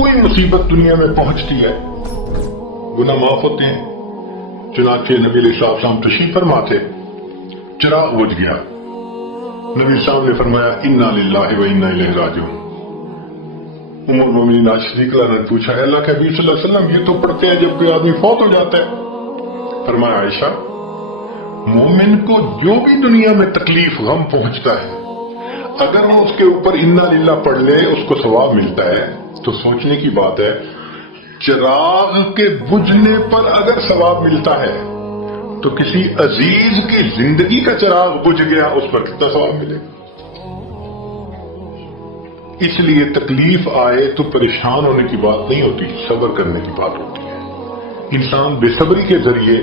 کوئی مصیبت دنیا میں پہنچتی ہے گناہ معاف ہوتے ہیں. چنانچہ نبی علیہ السلام تشریف فرما تھے, چراغ بجھ گیا. نبی صاحب نے فرمایا انا للہ و انا الیہ راجعون. ام المومنین عائشہ صدیقہ نے پوچھا اے اللہ کے حبیب صلی اللہ علیہ وسلم یہ تو پڑھتے ہیں جب کوئی آدمی فوت ہو جاتا ہے. فرمایا عائشہ مومن کو جو بھی دنیا میں تکلیف غم پہنچتا ہے اگر وہ اس کے اوپر انا للہ پڑھ لے اس کو ثواب ملتا ہے. تو سوچنے کی بات ہے چراغ کے بجھنے پر اگر ثواب ملتا ہے تو کسی عزیز کی زندگی کا چراغ بجھ گیا اس پر کتنا ثواب ملے گا. اس لیے تکلیف آئے تو پریشان ہونے کی بات نہیں ہوتی, صبر کرنے کی بات ہوتی ہے. انسان بے صبری کے ذریعے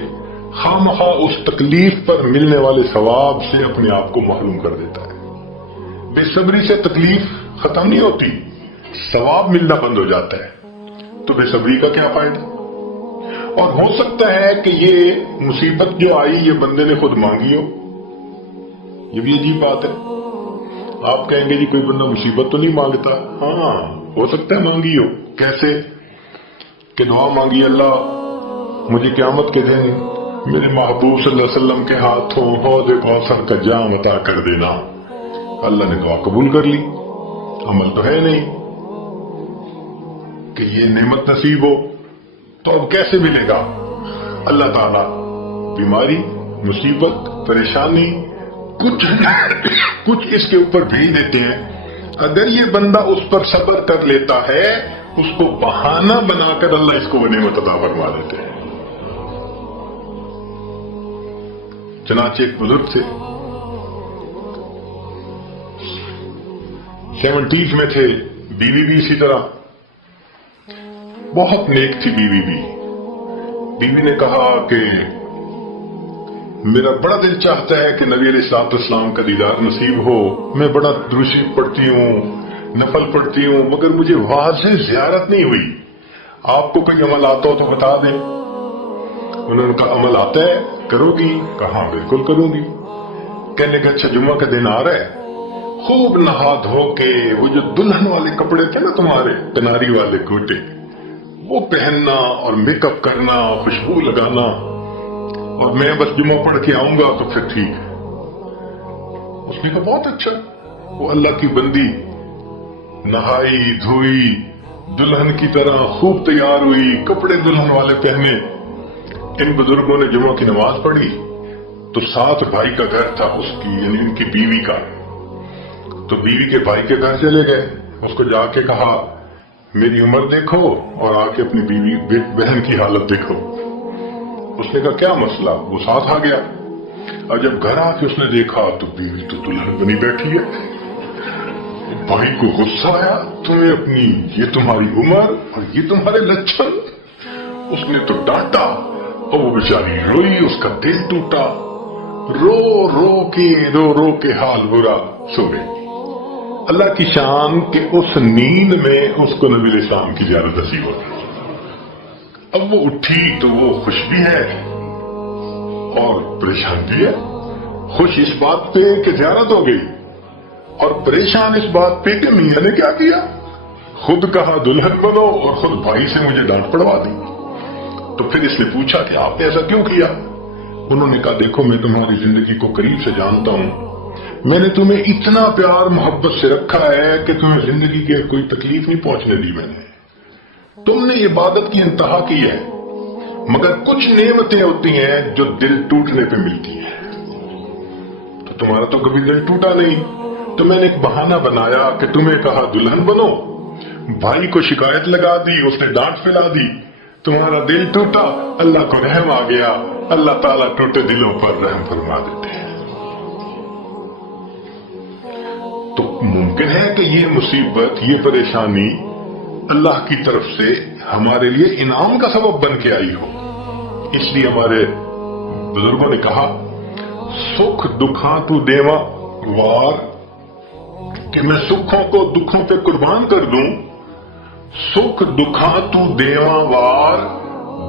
خواہ مخواہ اس تکلیف پر ملنے والے ثواب سے اپنے آپ کو محروم کر دیتا ہے. بے صبری سے تکلیف ختم نہیں ہوتی, ثواب ملنا بند ہو جاتا ہے. تو بے صبری کا کیا فائدہ؟ اور ہو سکتا ہے کہ یہ مصیبت جو آئی یہ بندے نے خود مانگی ہو. یہ بھی عجیب بات ہے. آپ کہیں گے جی کوئی بندہ مصیبت تو نہیں مانگتا. ہاں ہو سکتا ہے مانگی ہو. کیسے کہ دعا مانگی اللہ مجھے قیامت کے دن میرے محبوب صلی اللہ علیہ وسلم کے ہاتھوں حوض کوثر کا جام عطا کر دینا. اللہ نے دعا قبول کر لی, عمل تو ہے نہیں کہ یہ نعمت نصیب ہو. تو اب کیسے ملے گا؟ اللہ تعالیٰ بیماری مصیبت پریشانی کچھ اس کے اوپر بھیج دیتے ہیں. اگر یہ بندہ اس پر صبر کر لیتا ہے اس کو بہانہ بنا کر اللہ اس کو وہ نعمت عطا فرما دیتے ہیں. چنانچہ ایک بزرگ تھے 70s میں تھے, بیوی بھی اسی طرح بہت نیک تھی. بیوی نے کہا کہ میرا بڑا دل چاہتا ہے کہ نبی علیہ السلام کا دیدار نصیب ہو. میں بڑا درود شریف پڑھتی ہوں, نفل پڑھتی ہوں, مگر مجھے واضح زیارت نہیں ہوئی. آپ کو کوئی عمل آتا ہو تو بتا دیں. انہوں نے کہا عمل آتا ہے کرو گی؟ کہا بالکل کروں گی. کہنے کا اچھا جمعہ کا دن آ رہا ہے, خوب نہا دھو کے وہ جو دلہن والے کپڑے تھے نا تمہارے کناری والے کوٹے وہ پہننا اور میک اپ کرنا خوشبو لگانا, اور میں بس جمعہ پڑھ کے آؤں گا تو پھر ٹھیک ہے. اس نے کہا بہت اچھا. وہ اللہ کی بندی نہائی دھوئی دلہن کی طرح خوب تیار ہوئی, کپڑے دلہن والے پہنے. ان بزرگوں نے جمعہ کی نماز پڑھی تو ساتھ بھائی کا گھر تھا اس کی یعنی ان کی بیوی کا. تو بیوی کے بھائی کے گھر چلے گئے, اس کو جا کے کہا میری عمر دیکھو اور آ کے اپنی بیوی بہن کی حالت دیکھو. اس نے کہا کیا مسئلہ؟ وہ ساتھ آ گیا. اور جب گھر آ کے اس نے دیکھا تو بیوی تو دلہن بنی بیٹھی ہے. بھائی کو غصہ آیا, تمہیں اپنی یہ تمہاری عمر اور یہ تمہارے لچھن. اس نے تو ڈانٹا اور وہ بیچاری روئی, اس کا دل ٹوٹا, رو رو کے حال برا, سو گئی. اللہ کی شان کہ اس نیند میں اس کو نبی علیہ السلام کی زیارت نصیب ہو گئی. اب وہ اٹھی تو وہ خوش بھی ہے اور پریشان بھی ہے. خوش اس بات پہ کہ زیارت ہو گئی اور پریشان اس بات پہ کہ میاں نے کیا کیا, خود کہا دلہن بنو اور خود بھائی سے مجھے ڈانٹ پڑوا دی. تو پھر اس نے پوچھا کہ آپ نے ایسا کیوں کیا؟ انہوں نے کہا دیکھو میں تمہاری زندگی کو قریب سے جانتا ہوں, میں نے تمہیں اتنا پیار محبت سے رکھا ہے کہ تمہیں زندگی کی کوئی تکلیف نہیں پہنچنے دی. میں نے تم نے عبادت کی انتہا کی ہے, مگر کچھ نعمتیں ہوتی ہیں جو دل ٹوٹنے پہ ملتی ہیں. تو تمہارا تو کبھی دل ٹوٹا نہیں, تو میں نے ایک بہانہ بنایا کہ تمہیں کہا دلہن بنو, بھائی کو شکایت لگا دی, اس نے ڈانٹ پھیلا دی, تمہارا دل ٹوٹا, اللہ کو رحم آ گیا. اللہ تعالیٰ ٹوٹے دلوں پر رحم فرما دیتے ہیں. تو ممکن ہے کہ یہ مصیبت یہ پریشانی اللہ کی طرف سے ہمارے لیے انعام کا سبب بن کے آئی ہو. اس لیے ہمارے بزرگوں نے کہا سکھ دکھاں تو دیواں وار, کہ میں سکھوں کو دکھوں پہ قربان کر دوں. سکھ دکھاں تو دیواں وار,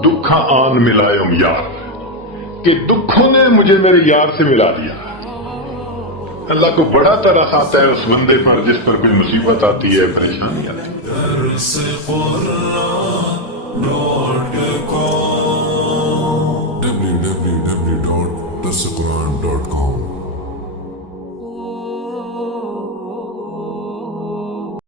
دکھاں آن ملائم یار, کہ دکھوں نے مجھے میرے یار سے ملا دیا. اللہ کو بڑا ترس آتا ہے اس بندے پر جس پر کوئی مصیبت آتی ہے, پریشانی آتی ہے. www.darsequran.com